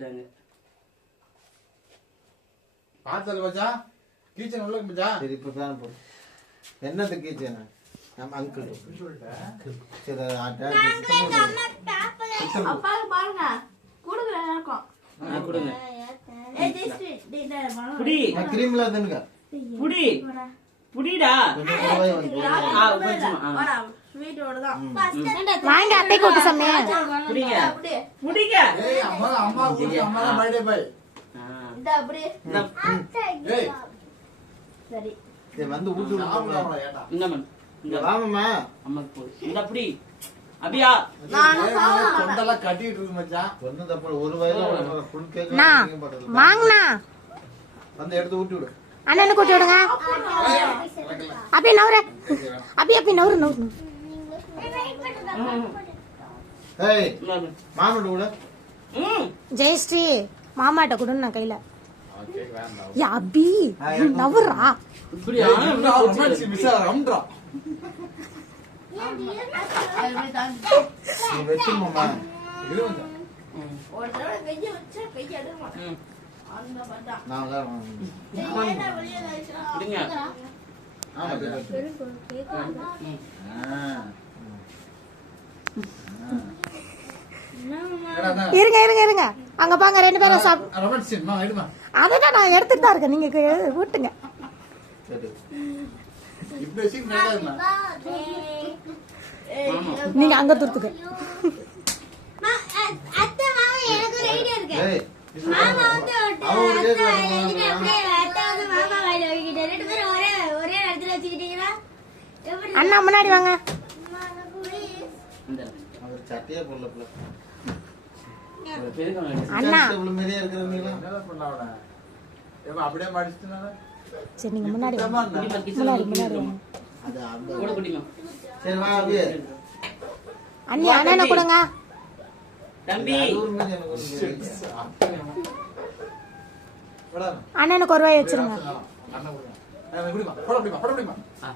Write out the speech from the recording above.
வந்துட்டாங்க. பார்த்தல மச்சான் கீச்சன் உள்ள மச்சான். சரி இப்ப ஃபேன் போடு. என்னது கீச்சன்? நம்ம அங்கிள் சரி அப்பா பாருங்க குடுக்குற இருக்கும். கொடுங்க. ஏய் ஜெஸ்டி டேடா பாருங்க. புடி. கிரீம்ல அதுங்க. புடி. புடிடா. வாடா ஸ்வீட்டோட தான். வாங்க அத்தை கூட்டு சமையா. புடிங்க. புடிங்க. ஏய் அம்மா அம்மா தான் பர்த்டே பாய். இந்த அப்படியே. ஏய் சரி. சரி வந்து ஊட்டு சாப்பிடலாம் ஏடா. இந்தமன். இங்க வாமாமா. அம்மாக்கு போடு. இந்த புடி. அபியா. தொண்டெல்லாம் கட்டிட்டு இருக்கு மச்சான். ஒண்ணு தப்பு ஒரு வயல ஃபுல் கேக் வாங்கண்ணா வந்து எடுத்து ஊட்டி விடு. அண்ணனுக்கு கூட்டி விடுங்க. அப்படியே நவரு. அப்படியே நவரு நவரு. ஏய் மாமாட்ட கூட. ஜெயஸ்ரீ மாமாட்ட கூட நான் கையில. ஓகே வேண்டாம். யா அபி நவரா. இப்படியா? ரொமான்ஸ் மிஸ் ஆறம்டா. நீ வெச்சு மாமா. இது மச்சான். ஒரு தடவை வெஜ் வச்சா வெஜ் எடுமா. அந்த பட்டா. நான் வர. என்ன வெளிய லைச்சா. புடிங்க. ஆமா இருங்க இருங்க இருங்க. அங்க பாங்க ரெண்டு பேரும் சாப்பிடு. ரொமான்ஸ் மா எடுமா. அததான் நான் எடுத்துட்டு தான் இருக்கேன். நீங்க ஊட்டுங்க. சரி இப்படி சீக்கிரம் நடக்காதுமா. நீங்க அங்க துருத்துக்கு. அத்தை மாமா எனக்கு ஒரு ஐடியா இருக்கு. ஏய் மாமா வந்து அவரு கேக் அத்தை வந்து மாமா வாயில வைக்கிட்டு ரெண்டு பேரும் ஒரே இடத்துல வச்சுக்கிட்டீங்களா? எப்படி அண்ணா முன்னாடி வாங்க. இந்த அவர் சட்டியே போடல. ஒரு பெருங்க. அண்ணா இவ்வளவு மாதிரியே இருக்கிறவங்களா? என்ன பண்ணாவடா? ஏமா அப்படியே மடிச்சிட்டனால. சரி நீங்க முன்னாடி வாங்க. குடிமா கிச்சன் முன்னாடி வாங்க. அது அந்த கூட குடிமா. சரி வா அப்படியே. அண்ணி அண்ணனை கொடுங்க. தம்பி. ஒரு மாதிரி எனக்கு ஒரு வாடா. அண்ணனுக்கு ஒரு வாய் வச்சிருங்க. அண்ணா குடிமா. குடிமா. போட முடியுமா? ஆ